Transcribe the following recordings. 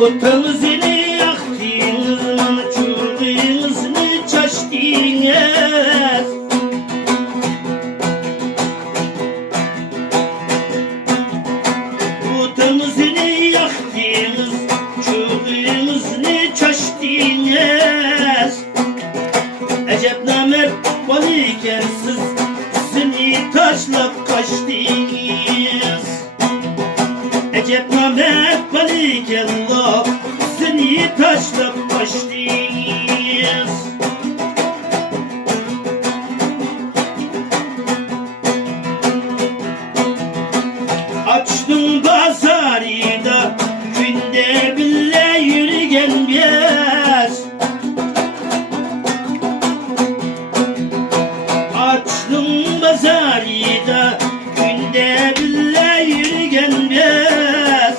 Otamızını yaktınız, mançurduğunuzunu çaştınız. Otamızını yaktınız, çurduğunuzunu çaştınız. Ecep namert balıken siz, seni taşlap kaçtınız. Ecep namert balıken laf, seni taşlap kaçtınız. Açtım pazarı da, günde bile yürüyen biz. Açtım pazarı da, günde bile yürüyen biz.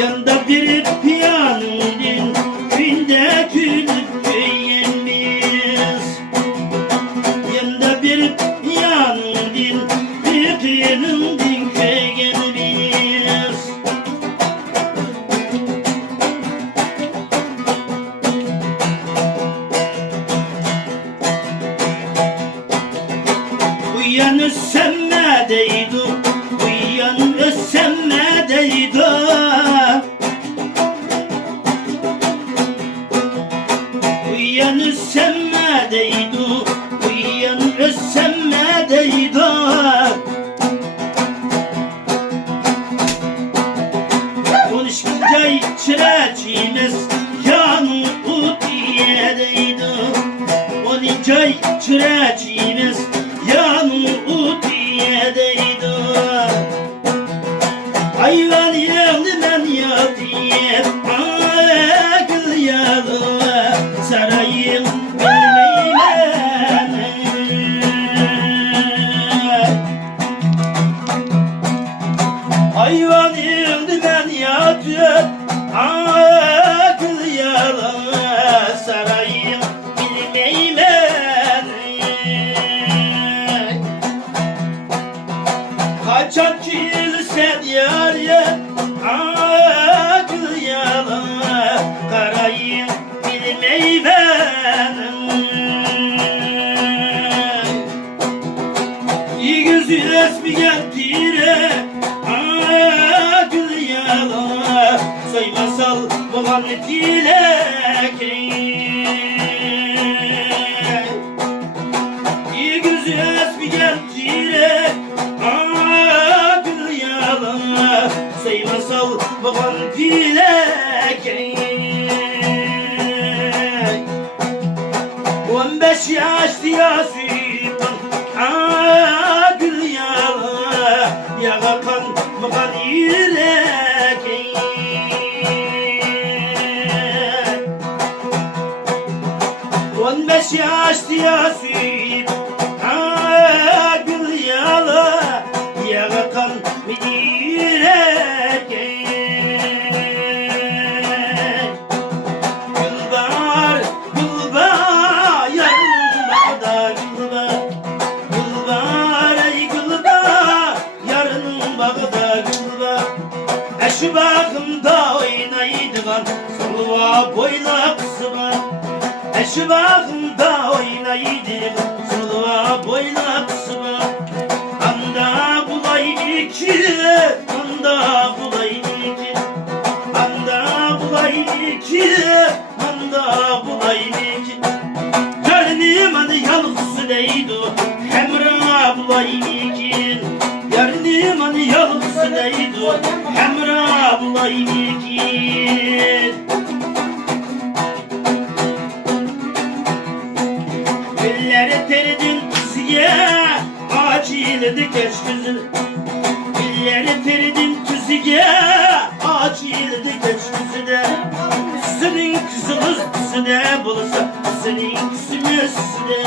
Yanda bir piyanonun, günde tülüp köyyen biz. Yanda bir piyanonun, bir piyanonun köyyen biz. Uyan össemme deydu, uyan össemme deydu. Uyan össemme deydu, uyan össemme deydu. Konuşunca çıracımız yanı utiye deydu. Onunca çıracımız yanı utiye deydu. Hayvan yandı ben yatıyım, akıl yalı sarayım bilmeyim. Hayvan yandı ben yatıyım, akıl yalı sarayım bilmeyim. Kaçak kilsen yar ya, akıl yalan, karayım bilmeyi ben. İyi gözü resmi gentire, akıl yalan, soymasal boğan dilek. İyi gözü resmi gentire, saymasal baban dilek. 15 yaşlı Yasin, gül yalı, yağa kan bakan yürek. 15 yaşlı Yasin, gül yalı, yağa kan yürek. Gülbar, gülbar, yarın da gülbar. Gülbar, ey gülbar, yarın bağda gülbar. Şu bağımda oynaydıgan soluğa boyla kızı var. Şu bağımda oynaydıgan soluğa boyla kızı var. Anda bulayım ki, anda bulayım ki, anda bulayım ki, anda bulayım ki. Yarınım adı yalnız neydi, hemra bulayım ki. Yarınım adı yalnız neydi, hemra bulayım ki. Gülleri teridin kızıya, acildi keş gözünü. Gülleri teridin kızıya, acildi keş gözünü. Senin kızınız ne bulursa, senin kızınız ne.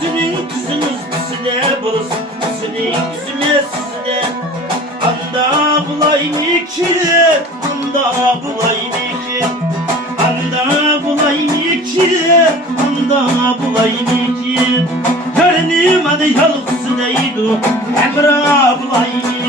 Senin kızınız ne bulursa, senin kızınız ne. Anda bulayım ki, anda bulayım ki. Anda bulayım ki, anda bulayım ki. Yarınım adı yalnız neydi, emra bulayım.